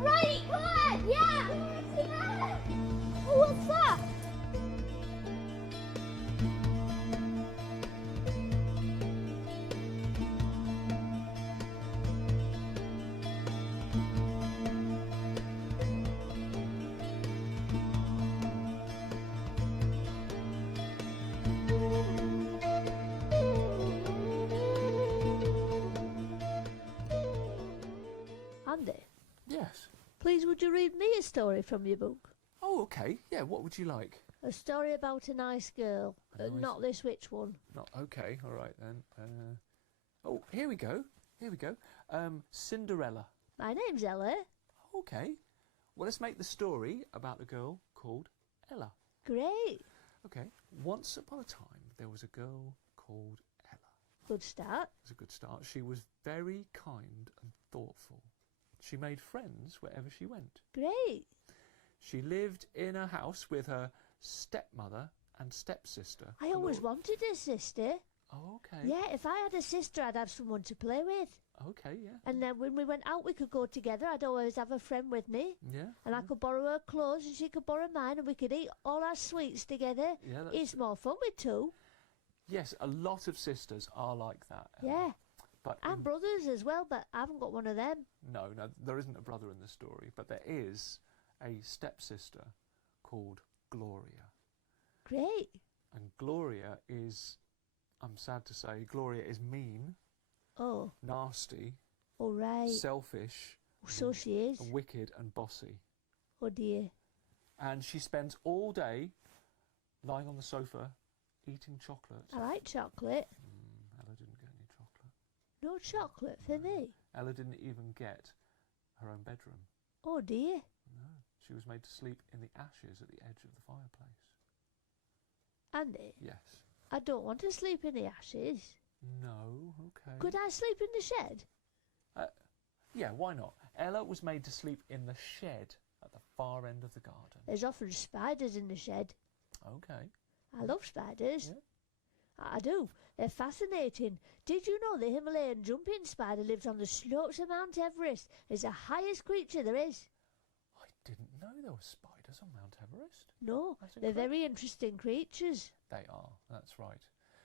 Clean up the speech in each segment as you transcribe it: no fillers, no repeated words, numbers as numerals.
Right, come on, yeah! Oh, what's that? Andy, Yes. please would you read me a story from your book? Oh, okay. Yeah, what would you like? A story about a nice girl. A nice- Not this witch one. Not okay. All right then. Oh, here we go. Here we go. Cinderella. My name's Ella. Okay. Well, let's make the story about a girl called Ella. Great. Okay. Once upon a time, there was a girl called Ella. Good start. It was a good start. She was very kind and thoughtful. She made friends wherever she went. Great. She lived in a house with her stepmother and stepsister. I always wanted a sister. Oh, okay. Yeah, if I had a sister, I'd have someone to play with. Okay, yeah. And then when we went out, we could go together. I'd always have a friend with me. Yeah. And I could borrow her clothes and she could borrow mine and we could eat all our sweets together. Yeah, It's more fun with two. Yes, a lot of sisters are like that. Yeah. But And brothers as well, but I haven't got one of them. no, there isn't a brother in the story, but there is a stepsister called Gloria. Great. And Gloria is, I'm sad to say, Gloria is mean, Oh, nasty, all right. selfish, So she is. wicked and bossy. Oh dear. And she spends all day lying on the sofa eating chocolate. I like chocolate. Ella didn't get any chocolate. No chocolate for me. Ella didn't even get her own bedroom. Oh dear. No, she was made to sleep in the ashes at the edge of the fireplace. Andy, Yes. I don't want to sleep in the ashes. No, okay. Could I sleep in the shed? Yeah, why not? Ella was made to sleep in the shed at the far end of the garden. There's often spiders in the shed. Okay. I love spiders. Yeah. I do. They're fascinating. Did you know the Himalayan jumping spider lives on the slopes of Mount Everest? It's the highest creature there is. I didn't know there were spiders on Mount Everest. No, That's they're incredible. very interesting creatures. They are, that's right.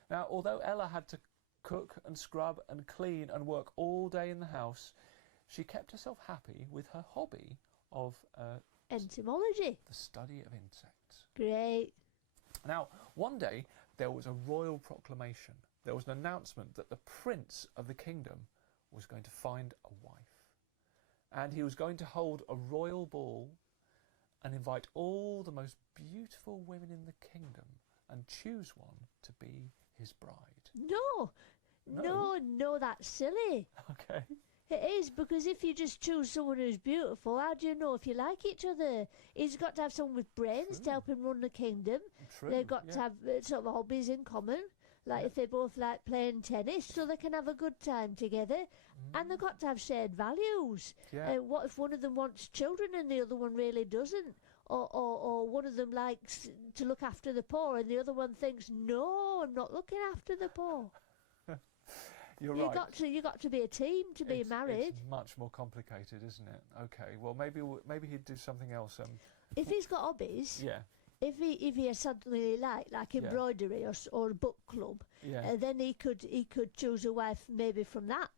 Now, although Ella had to cook and scrub and clean and work all day in the house, she kept herself happy with her hobby of Entomology. the study of insects. Great. Now, one day there was a royal proclamation. There was an announcement that the prince of the kingdom was going to find a wife. And he was going to hold a royal ball and invite all the most beautiful women in the kingdom and choose one to be his bride. No, that's silly. Okay. It is, because if you just choose someone who's beautiful, how do you know if you like each other? He's got to have someone with brains to help him run the kingdom. True. They've got yeah. to have sort of hobbies in common, like if they both like playing tennis, so they can have a good time together. And they've got to have shared values. Yeah. What if one of them wants children and the other one really doesn't? Or one of them likes to look after the poor and the other one thinks, no, I'm not looking after the poor. You're You right. got to be a team to be married. It's much more complicated, isn't it? Okay. Well, maybe he'd do something else. If he's got hobbies, Yeah. if he has something he like Yeah. embroidery or a book club, Yeah. then he could choose a wife maybe from that.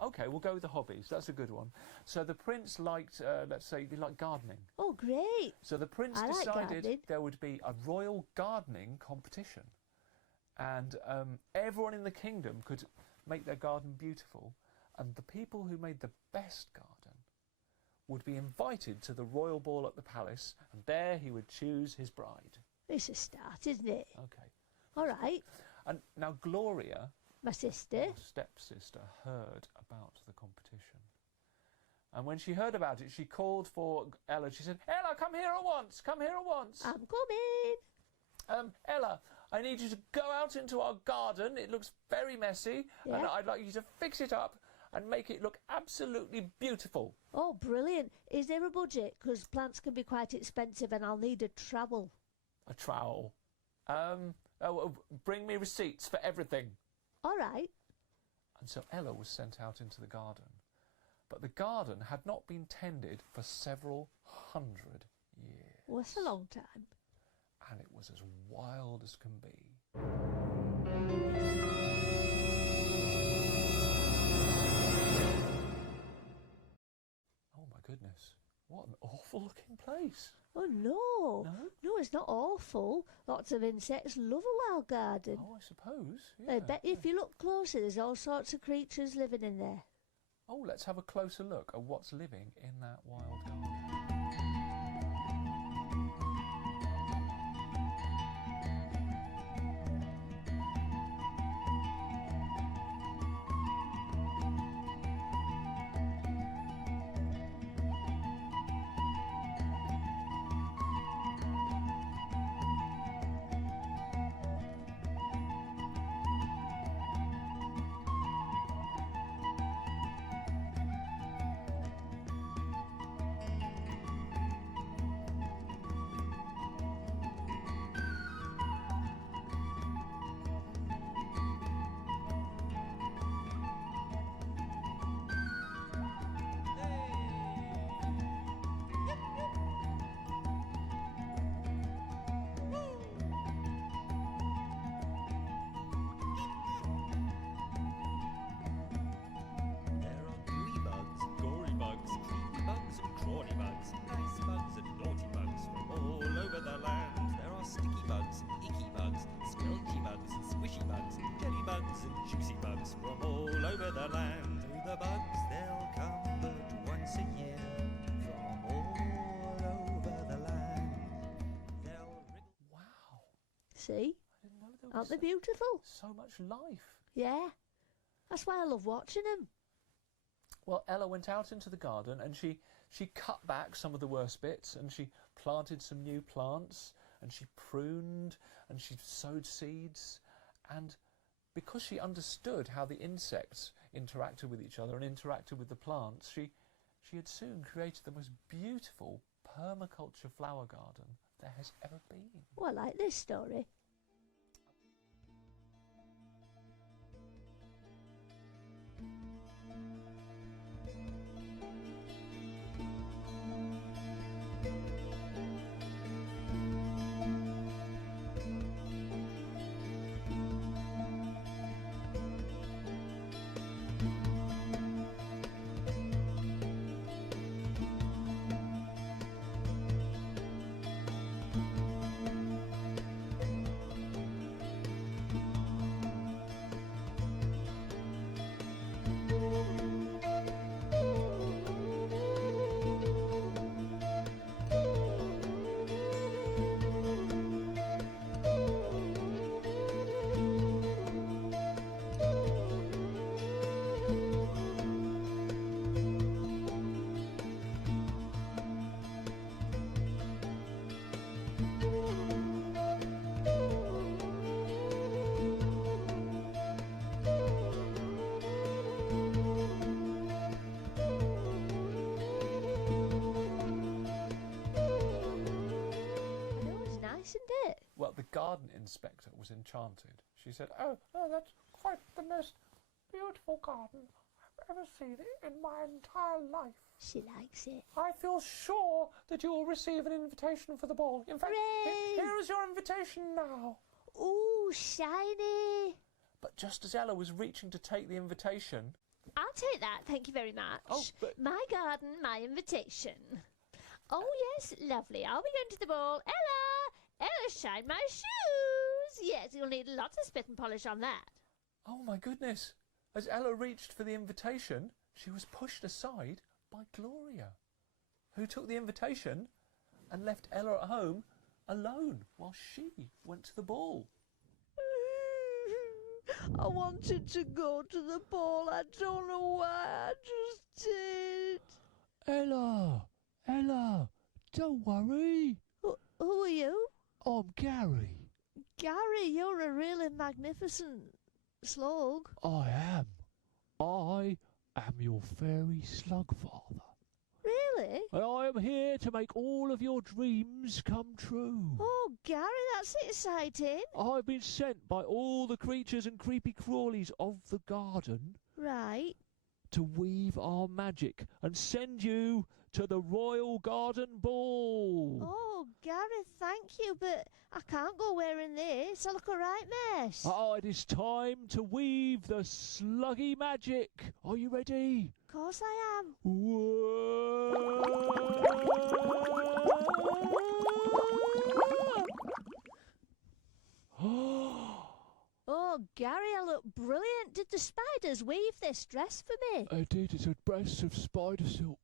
Okay, we'll go with the hobbies. That's a good one. So the prince liked, let's say, he liked gardening. Oh, great! So the prince I like decided gardening. there would be a royal gardening competition. And everyone in the kingdom could make their garden beautiful. And the people who made the best garden would be invited to the royal ball at the palace. And there he would choose his bride. It's a start, isn't it? Okay. All right, And now Gloria, my sister. your stepsister, heard about the competition. And when she heard about it, she called for Ella. She said, Ella, come here at once. Come here at once. I'm coming. Ella, I need you to go out into our garden. It looks very messy. And Yeah. I'd like you to fix it up and make it look absolutely beautiful. Oh, brilliant! Is there a budget? Because plants can be quite expensive, and I'll need a trowel. a trowel. Bring me receipts for everything. All right. And so Ella was sent out into the garden. But the garden had not been tended for several hundred years. Well, that's a long time. And it was as wild as can be. Oh my goodness, what an awful looking place. Oh no. No? No, it's not awful. Lots of insects love a wild garden. Oh, I suppose. Yeah, I bet if you look closer, there's all sorts of creatures living in there. Oh, let's have a closer look at what's living in that wild garden. See? I didn't know there Aren't was they beautiful? so much life. Yeah. That's why I love watching them. Well, Ella went out into the garden and she cut back some of the worst bits and she planted some new plants and she pruned and she sowed seeds, and because she understood how the insects interacted with each other and interacted with the plants, she had soon created the most beautiful permaculture flower garden there has ever been. Oh, I like this story. Well, the garden inspector was enchanted. She said, oh, that's quite the most beautiful garden I've ever seen in my entire life. She likes it. I feel sure that you will receive an invitation for the ball. In fact, here is your invitation now. Ooh, shiny. But just as Ella was reaching to take the invitation... I'll take that, thank you very much. Oh, but... My garden, my invitation. Oh, yes, lovely. Are we going to the ball? Ella, shine my shoes. Yes, you'll need lots of spit and polish on that. Oh, my goodness. As Ella reached for the invitation, she was pushed aside by Gloria, who took the invitation and left Ella at home alone while she went to the ball. I wanted to go to the ball. I don't know why. I just did. Ella, don't worry. Who are you? I'm Gary. Gary, you're a really magnificent slug. I am your fairy slug father. Really? And I am here to make all of your dreams come true. Oh, Gary, that's exciting. I've been sent by all the creatures and creepy crawlies of the garden Right. to weave our magic and send you to the Royal Garden Ball. Oh, Gary, thank you, but I can't go wearing this. I look a right mess. Oh, it is time to weave the sluggy magic. Are you ready? Of course I am. Oh, Gary, I look brilliant. Did the spiders weave this dress for me? I did. It's a dress of spider silk.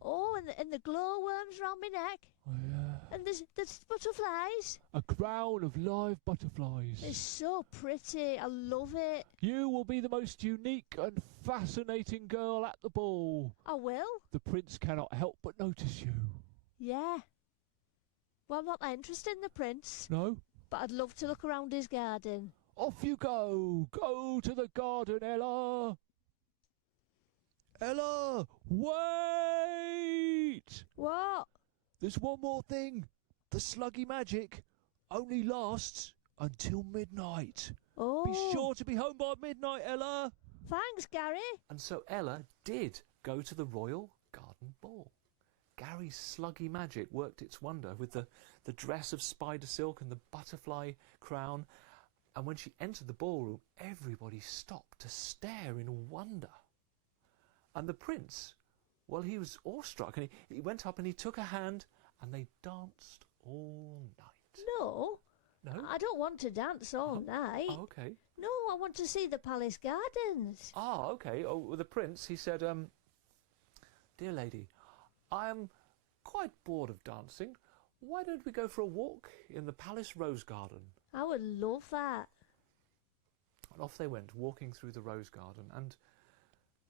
Oh, and the glowworms round my neck. Oh, yeah. And there's butterflies. A crown of live butterflies. It's so pretty. I love it. You will be the most unique and fascinating girl at the ball. I will. The prince cannot help but notice you. Yeah. Well, I'm not that interested in the prince, No? but I'd love to look around his garden. Off you go. Go to the garden, Ella. Ella, wait! What? There's one more thing. The sluggy magic only lasts until midnight. Oh. Be sure to be home by midnight, Ella. Thanks, Gary. And so Ella did go to the Royal Garden Ball. Gary's sluggy magic worked its wonder with the dress of spider silk and the butterfly crown. And when she entered the ballroom, everybody stopped to stare in wonder. And the prince, well, he was awestruck, and he went up and he took her hand, and they danced all night. No. No? I don't want to dance all night. Oh, okay. No, I want to see the palace gardens. Ah, okay. Oh, well, the prince, he said, "Dear lady, I am quite bored of dancing. Why don't we go for a walk in the palace rose garden?" I would love that. And off they went, walking through the rose garden. And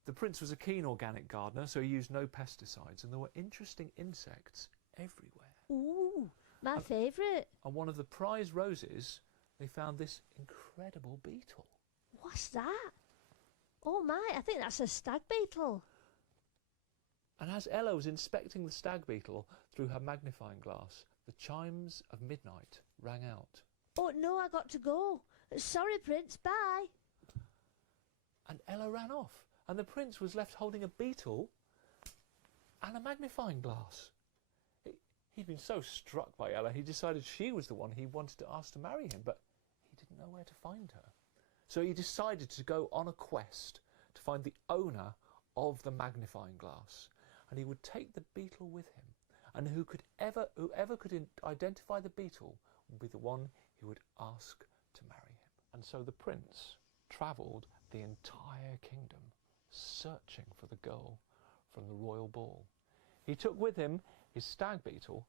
the prince was a keen organic gardener, so he used no pesticides, and there were interesting insects everywhere. Ooh, my favourite. On one of the prize roses, they found this incredible beetle. What's that? Oh my, I think that's a stag beetle. And as Ella was inspecting the stag beetle through her magnifying glass, the chimes of midnight rang out. Oh no, I got to go. Sorry, Prince, bye. And Ella ran off, and the prince was left holding a beetle and a magnifying glass. He'd been so struck by Ella, he decided she was the one he wanted to ask to marry him, but he didn't know where to find her. So he decided to go on a quest to find the owner of the magnifying glass, and he would take the beetle with him, and whoever could identify the beetle would be the one he would ask to marry him. And so the prince travelled the entire kingdom, searching for the girl from the royal ball. He took with him his stag beetle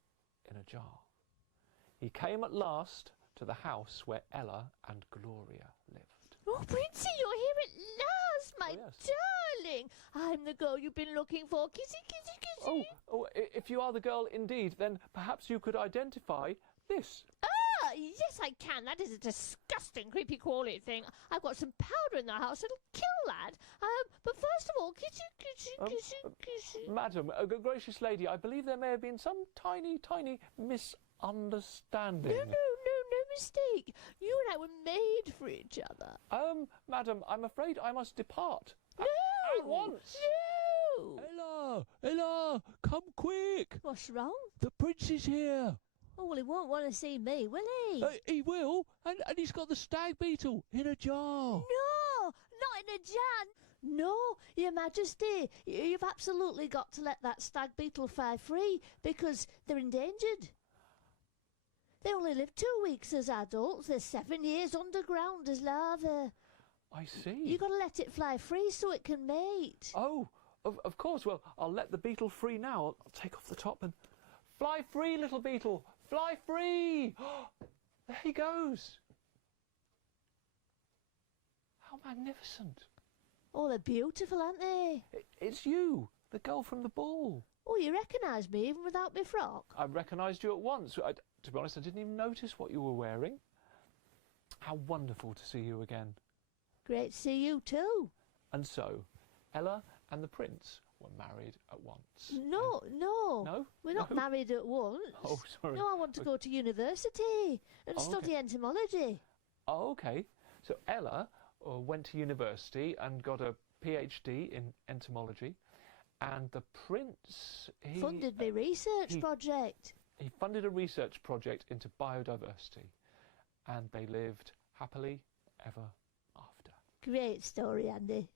in a jar. He came at last to the house where Ella and Gloria lived. Oh, Princey, you're here at last, my Oh, yes. darling. I'm the girl you've been looking for. Kissy, kissy, kissy. If you are the girl indeed, then perhaps you could identify this. Yes, I can. That is a disgusting, creepy, crawly thing. I've got some powder in the house. It'll kill that. But first of all, kissy, kissy, kissy, kissy. Madam, gracious lady, I believe there may have been some tiny misunderstanding. No mistake. You and I were made for each other. Madam, I'm afraid I must depart. No! At once. No! Ella, come quick. What's wrong? The prince is here. Oh, well, he won't want to see me, will he? He will, and he's got the stag beetle in a jar. No, not in a jar. No, Your Majesty, you've absolutely got to let that stag beetle fly free because they're endangered. They only live 2 weeks as adults. They're 7 years underground as larvae. I see. You've got to let it fly free so it can mate. Oh, of course. Well, I'll let the beetle free now. I'll take off the top and... Fly free, little beetle! Fly free! There he goes. How magnificent. Oh, they're beautiful, aren't they? It's you, the girl from the ball. Oh, you recognise me even without my frock? I recognised you at once. To be honest, I didn't even notice what you were wearing. How wonderful to see you again. Great to see you too. And so, Ella and the prince were married at once. No, no. No? We're not No? married at once. Oh, sorry. No, I want to go to university and Oh, study entomology. Oh, okay. So Ella went to university and got a PhD in entomology, and the prince Funded my research project. He funded a research project into biodiversity, and they lived happily ever after. Great story, Andy.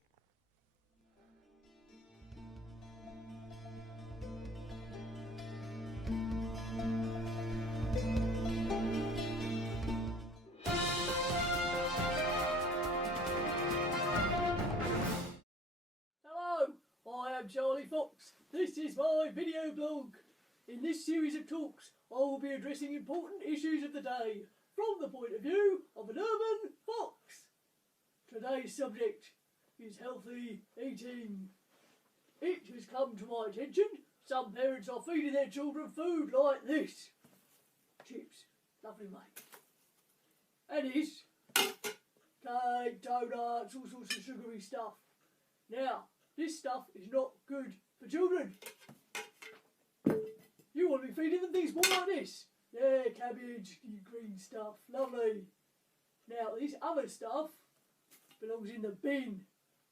Hello, I am Goldifox. This is my video blog. In this series of talks, I will be addressing important issues of the day from the point of view of an urban fox. Today's subject is healthy eating. It has come to my attention some parents are feeding their children food like this. Chips, lovely mate. And it's cake, donuts, all sorts of sugary stuff. Now, this stuff is not good for children. You want to be feeding them things more like this. Yeah, cabbage, green stuff, lovely. Now, this other stuff belongs in the bin,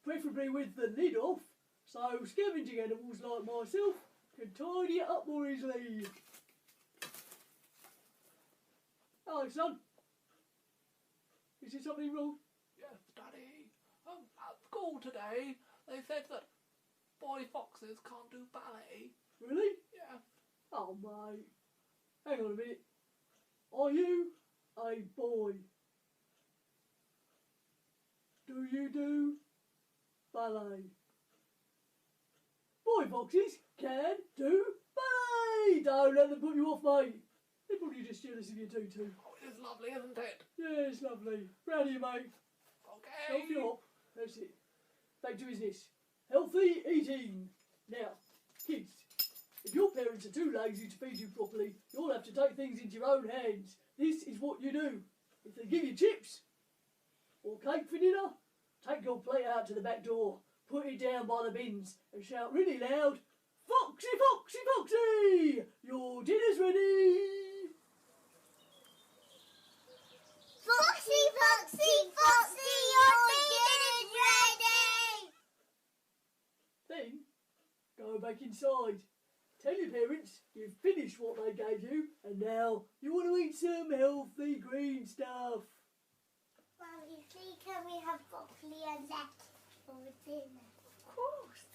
preferably with the lid off, so scavenging animals like myself can tidy it up more easily. Hello, son. Is there something wrong? Yes, Daddy. At school today, they said that boy foxes can't do ballet. Really? Yeah. Oh, mate. Hang on a minute. Are you a boy? Do you do ballet? Boy foxes can do ballet! Don't let them put you off, mate. They're probably just jealous of you too. Oh, it is lovely, isn't it? Yeah, it's lovely. Proud of you, mate. Okay. Help you up. That's it. Back to business. Healthy eating. Now, kids, if your parents are too lazy to feed you properly, you'll have to take things into your own hands. This is what you do. If they give you chips or cake for dinner, take your plate out to the back door, put it down by the bins and shout really loud, "Foxy, Foxy, Foxy! Your dinner's ready!" Foxy, Foxy, Foxy, your dinner's ready! Then, go back inside. Tell your parents you've finished what they gave you and now you want to eat some healthy green stuff. Mommy, please can we have broccoli and that for dinner? Of course.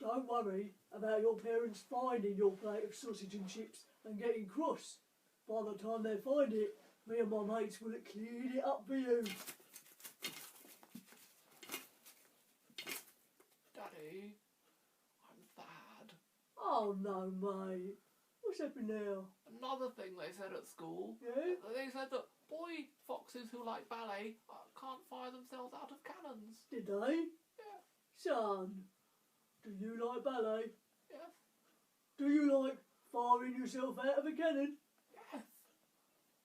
Don't worry about your parents finding your plate of sausage and chips and getting cross. By the time they find it, me and my mates will have cleared it up for you. Daddy, I'm sad. Oh no, mate. What's happened now? Another thing they said at school. Yeah? They said that boy foxes who like ballet can't fire themselves out of cannons. Did they? Yeah. Son, do you like ballet? Yes. Do you like firing yourself out of a cannon? Yes.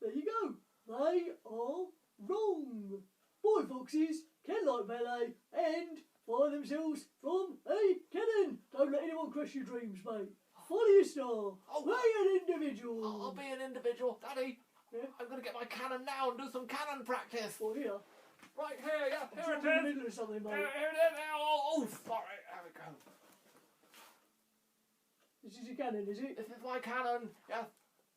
There you go. They are wrong. Boy foxes can like ballet and fire themselves from a cannon. Don't let anyone crush your dreams, mate. Follow your star. Oh. Play an individual. I'll be an individual. Daddy, Yeah? I'm going to get my cannon now and do some cannon practice. Or here. Right here, yeah. It's Here in it the is. middle of something, mate. Here it is. Oh, sorry. There we go. This is your cannon, is it? This is my cannon. Yes.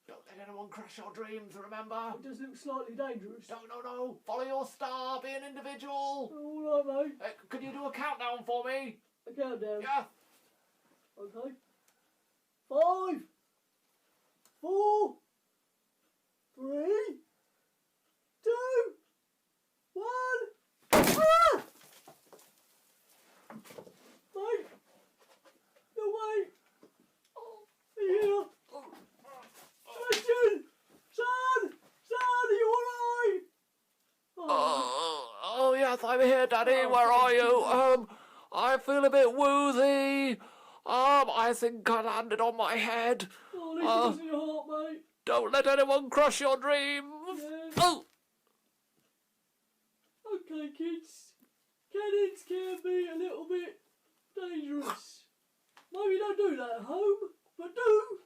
Don't let anyone crush your dreams, remember? It does look slightly dangerous. No. Follow your star. Be an individual. All right, mate. Can you do a countdown for me? A countdown. Yeah. Okay. 5, 4, 3, 2, 1. Ah! Mate! No, wait! Here! Christian! Son! Son, are you alright? Oh, yes, I'm here, Daddy. Where are you? I feel a bit woozy. I think I landed on my head. Oh, at least it wasn't your heart, mate. Don't let anyone crush your dreams. Yeah. Oh! Okay, kids. cannons can be a little bit dangerous. Maybe don't do that at home, but do